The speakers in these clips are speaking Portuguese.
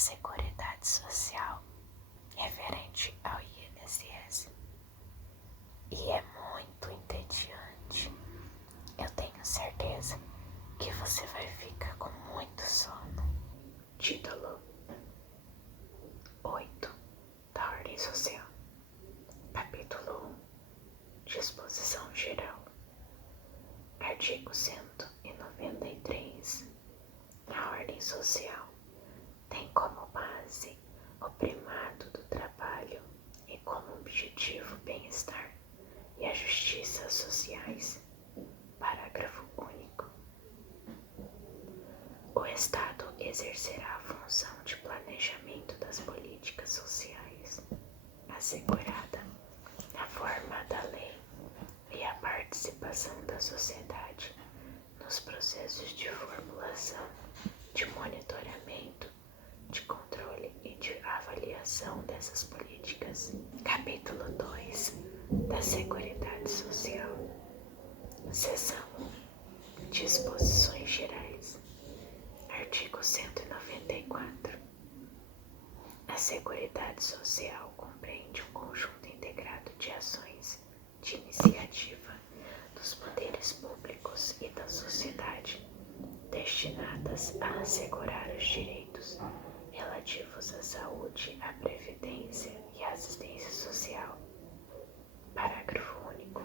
Seguridade Social referente ao INSS. E é muito entediante. Eu tenho certeza que você vai ficar com muito sono. Título 8 da Ordem Social. Capítulo 1. Disposição Geral. Artigo 193. A ordem social tem como base o primado do trabalho e como objetivo o bem-estar e a justiça sociais. Parágrafo único. O Estado exercerá a função de planejamento das políticas sociais, assegurada na forma da lei e a participação da sociedade nos processos de formulação, de monitoramento, de controle e de avaliação dessas políticas. Capítulo 2 da Seguridade Social. Seção 1. Disposições Gerais. Artigo 194. A Seguridade Social compreende um conjunto integrado de ações de iniciativa dos poderes públicos e da sociedade, destinadas a assegurar os direitos relativos à saúde, à previdência e à assistência social. Parágrafo único.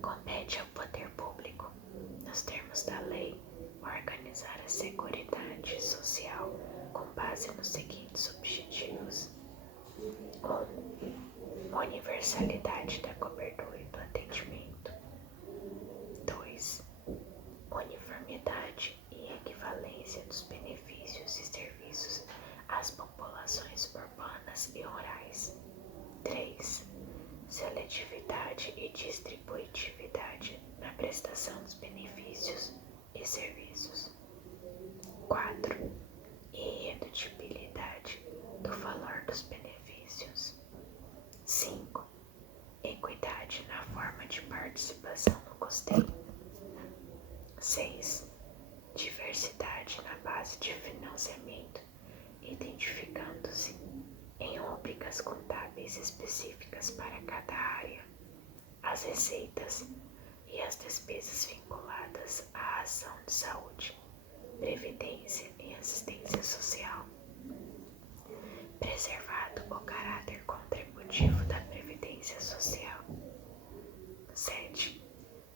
Compete ao poder público, nos termos da lei, organizar a Seguridade Social com base nos seguintes objetivos: 1. Universalidade da cobertura e do atendimento. 2. Uniformidade e equivalência dos benefícios e serviços às populações urbanas e rurais. 3. Seletividade e distributividade na prestação dos benefícios e serviços. 4. Irredutibilidade do valor dos benefícios. 5. Equidade na forma de participação no custeio. 6. Diversidade na base de financiamento, identificando-se em rubricas contábeis específicas para cada área as receitas e as despesas vinculadas à ação de saúde, previdência e assistência social. Preservado o caráter contributivo da previdência social. 7.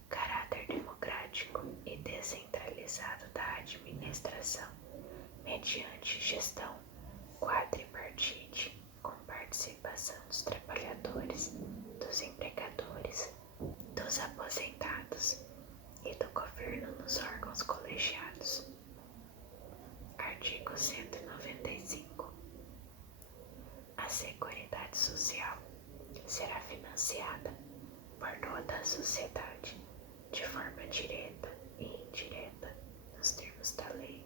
Caráter democrático e descentralizado da administração, mediante gestão quadripartite, com participação dos trabalhadores, dos empregadores, dos aposentados e do governo nos órgãos colegiados. Artigo 195. A Seguridade Social será financiada por toda a sociedade, de forma direta e indireta, nos termos da lei,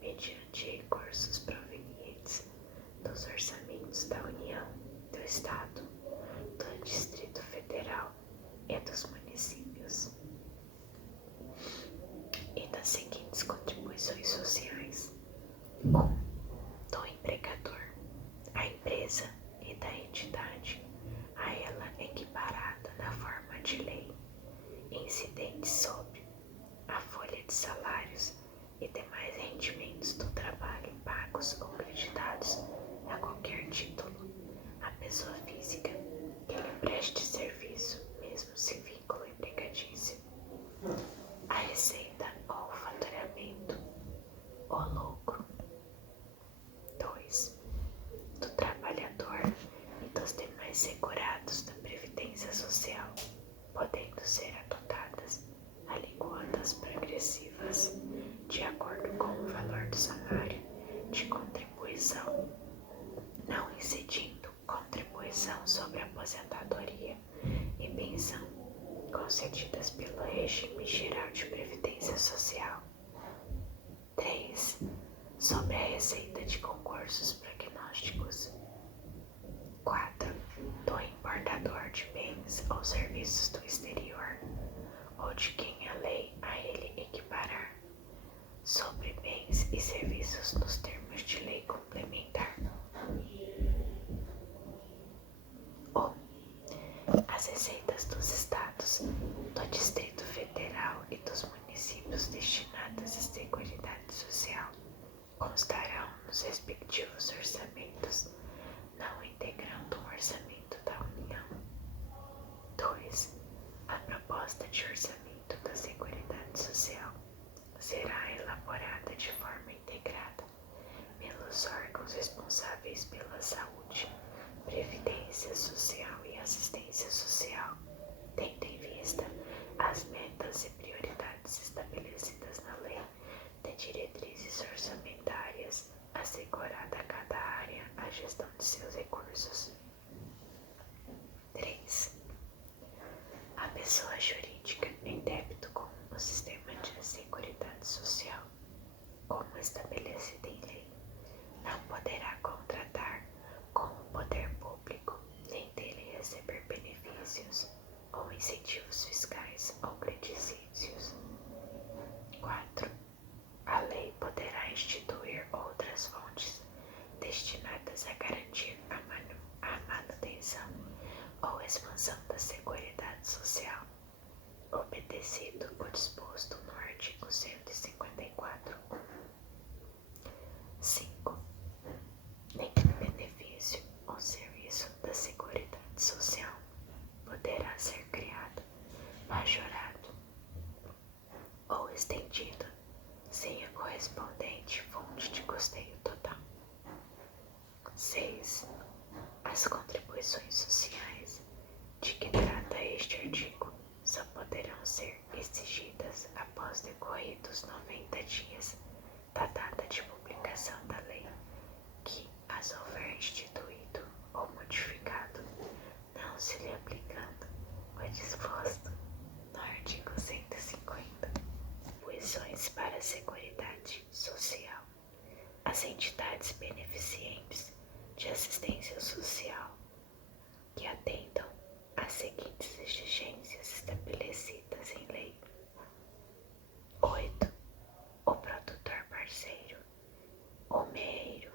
mediante recursos provenientes dos orçamentos da União, do Estado, do Distrito Federal e dos municípios, e das seguintes contribuições sociais: 1. Do empregador, a empresa e da entidade a ela equiparada na forma de lei, incidente sobre a folha de salários e demais rendimentos do trabalho pagos ou creditados a qualquer título à pessoa física que lhe preste serviço, mesmo sem vínculo empregatício, a receita ou o faturamento, o lucro. 2. Do trabalhador e dos demais segurados da Previdência Social, podendo ser adotadas alíquotas progressivas de acordo com o valor do salário de contribuição, não incidindo contribuição sobre aposentadoria e pensão concedidas pelo Regime Geral de Previdência Social. 3. Sobre a receita de concursos prognósticos. 4. Do importador de bens ou serviços do exterior, ou de quem a lei a ele equiparar, sobre bens e serviços nos termos de social constarão nos respectivos orçamentos, não integrando um orçamento da União. 2. A proposta de orçamento da Seguridade Social será elaborada de forma integrada pelos órgãos responsáveis pela saúde, previdência social e assistência social, tendo em vista as metas e prioridades estabelecidas na Lei de Diretrizes Orçamentárias, assegurada a cada área a gestão de seus recursos. 3. A pessoa jurídica em débito com o sistema de seguridade social, como estabelecido em lei, não poderá contratar com o poder público, nem dele receber benefícios ou incentivos fiscais ou credicícios. 4. A lei poderá instituir outras fontes destinadas a garantir a manutenção ou expansão da Seguridade Social, obedecido o disposto no artigo 154. 5. Nenhum benefício ou serviço da Seguridade Social poderá ser criado, majorado ou estendido sem a correspondente fonte de custeio total. 6. As contribuições sociais de que trata este artigo só poderão ser exigidas após decorridos 90 dias da data de publicação da lei que as houver instituído ou modificado, não se lhe aplicando o disposto no artigo 150. Contribuições para a Seguridade Social. As entidades beneficentes de assistência social que atendam às seguintes exigências estabelecidas em lei. 8. O produtor parceiro, o meeiro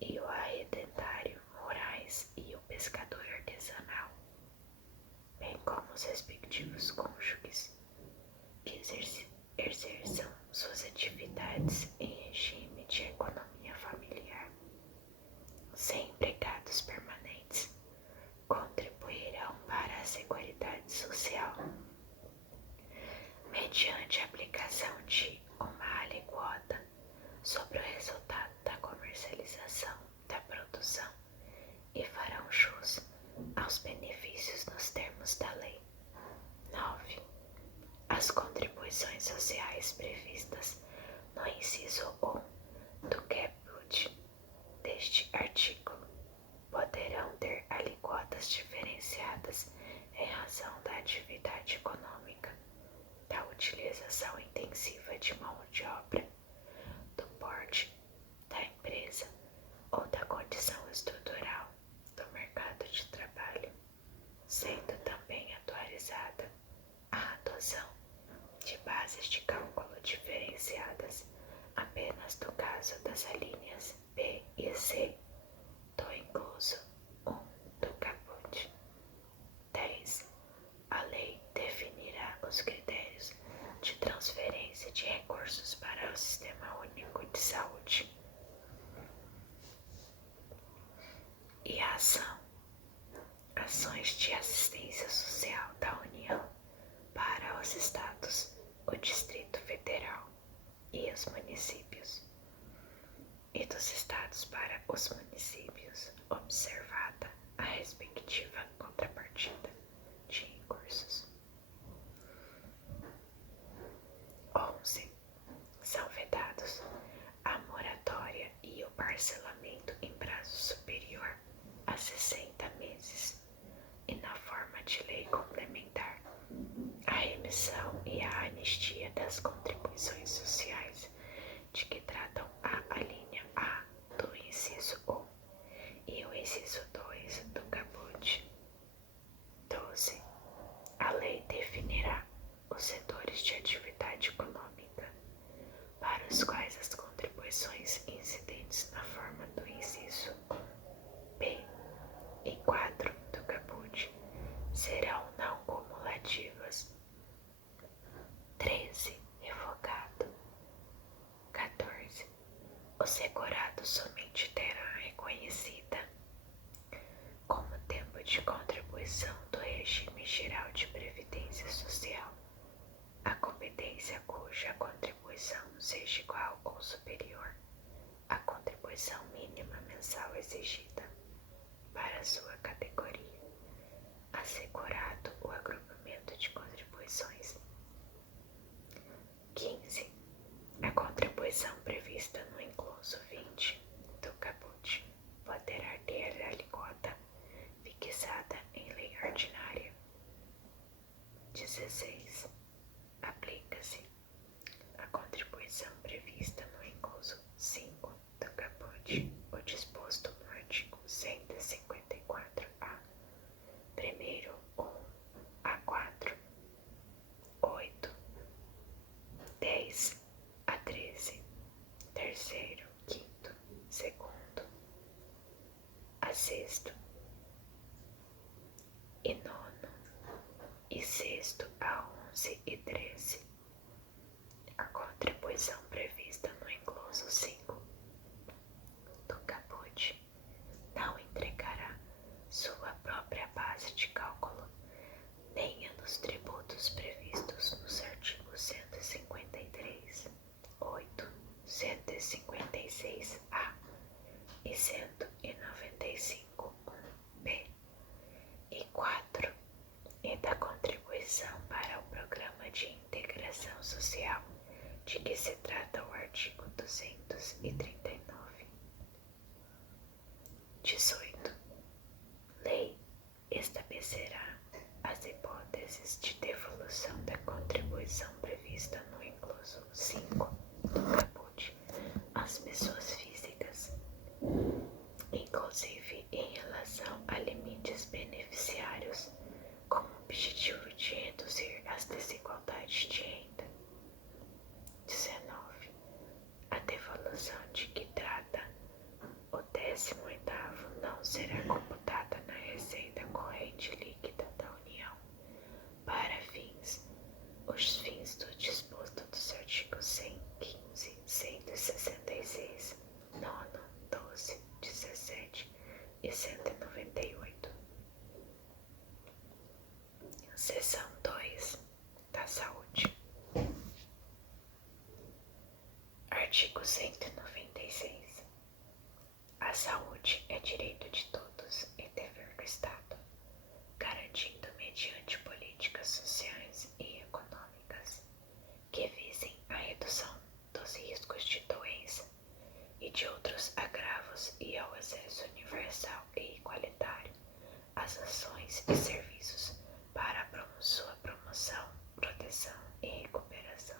e o arrendatário rurais e o pescador artesanal, bem como os respectivos cônjuges, que exerçam suas atividades em regime de economia familiar, sem empregados permanentes, contribuirão para a Seguridade Social mediante a aplicação de uma alíquota sobre o resultado da comercialização da produção e farão jus aos benefícios nos termos da lei. 9. As contribuições sociais previstas no inciso 1 do caput deste artigo poderão ter alíquotas diferenciadas em razão da atividade econômica, da utilização intensiva de mão de obra, do porte da empresa ou da condição estrutural do mercado de trabalho, sendo também atualizada a adoção de bases de cálculo diferenciadas apenas no caso das alíneas B e C do incluso 1 do caput. 10. A lei definirá os critérios de transferência de recursos para o Sistema Único de Saúde e a ações de assistência social da União para os Estados, o Distrito Federal e os municípios, e dos Estados para os municípios, observada a respectiva contrapartida de recursos. 11. São vedados a moratória e o parcelamento em prazo superior a 60 meses e, na forma de lei complementar, a remissão e a anistia das contribuições sociais de que tratam a alínea A do inciso 1 e o inciso 2 do caput. 12. A lei definirá os setores de atividade econômica para os quais as contribuições incidentes na forma do inciso B e 4 do caput serão não cumulativas. 13. Revogado somente terá reconhecida como tempo de contribuição do regime geral de previdência social a competência cuja contribuição seja igual ou superior à contribuição mínima mensal exigida para sua categoria, assegurado o agrupamento de contribuições. 15. A contribuição prevista no incluso 20 do caput poderá ter a alíquota fixada em lei ordinária. 16. Aplica-se a contribuição prevista no incluso 5 do caput o disposto no artigo 154-A, primeiro 1 a 4, 8, 10 a 13, terceiro, quinto, segundo, a sexto e nono, e sexto a 11 e 13. A contribuição prevista no incluso 5 do caput não entregará sua própria base de cálculo, nem a dos tributos previstos nos artigos 153, 8, 156-A e 195-1-B e 4, e da contribuição para o Programa de Integração Social de que se trata o artigo 239. 18. Lei estabelecerá as hipóteses de devolução da contribuição prevista no incluso 5 do caput às pessoas físicas, inclusive em relação a limites beneficiários, com o objetivo de reduzir as desigualdades de renda. 19. A devolução de que trata o 18º não será computada na receita corrente líquida da União para os fins do disposto dos artigos 115, 166, 9, 12, 17 e 198. Seção 2 da Saúde. Artigo 196. A saúde é direito de todos e dever do Estado, garantindo mediante políticas sociais e econômicas que visem a redução dos riscos de doença e de outros agravos e ao acesso universal e igualitário às ações e serviços para sua promoção, proteção e recuperação.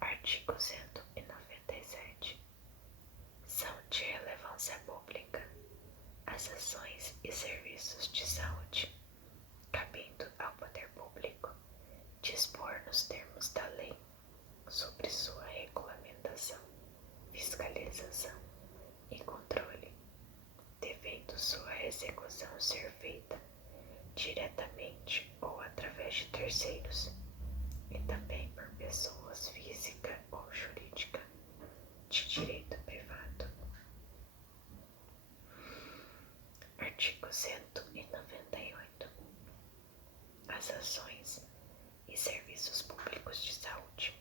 Artigo 197. São de relevância pública as ações e serviços de saúde, cabendo ao poder público dispor nos termos da lei sobre sua regulamentação, fiscalização e controle, devendo sua execução ser feita diretamente ou através de terceiros, e também por pessoas física ou jurídica de direito privado. Artigo 198. As ações e serviços públicos de saúde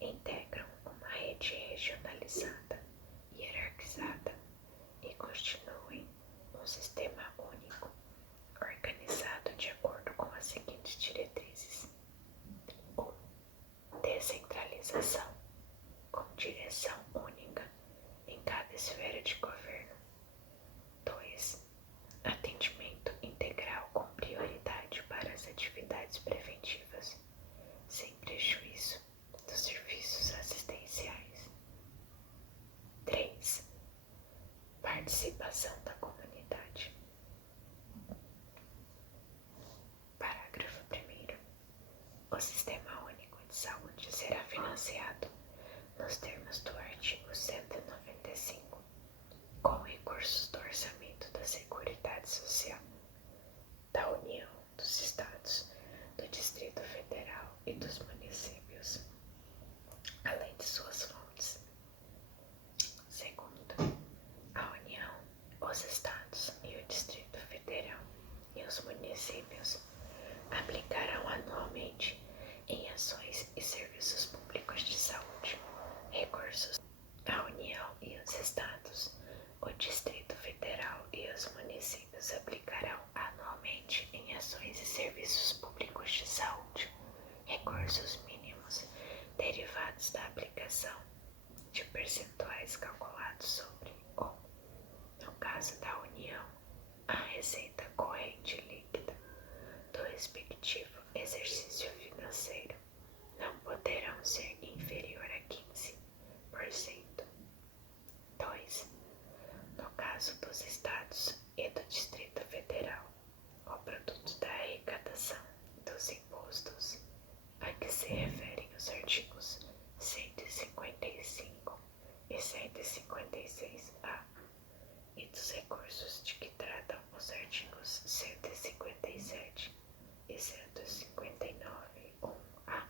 integram uma rede regionalizada, hierarquizada e constituem um sistema único, organizado de acordo com as seguintes diretrizes: 1. Descentralização, com direção única em cada esfera de governo. 2. Atendimento integral com prioridade para as atividades preventivas, sem prejuízo dos serviços assistenciais. 3. Participação da comunidade. Parágrafo 1º. O Sistema Único de Saúde será financiado nos termos do artigo 195, com recursos do orçamento da Seguridade Social, da União, dos Estados, do Distrito Federal e dos municípios, além de suas fontes. Segundo municípios aplicarão anualmente em ações e serviços públicos de saúde recursos da União e os Estados, o Distrito Federal e os municípios aplicarão anualmente em ações e serviços públicos de saúde recursos mínimos derivados da aplicação de percentuais calculados sobre ou, no caso da União, a receita corrente líquida do respectivo exercício financeiro não poderão ser inferior a 15%. 2. No caso dos Estados e do Distrito Federal, o produto da arrecadação dos impostos a que se referem os artigos 155 e 156A e dos recursos de que tratam os artigos 157 e 159(1)A.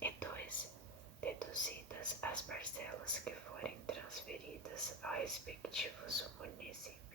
E 2. Deduzidas as parcelas que forem transferidas aos respectivos municípios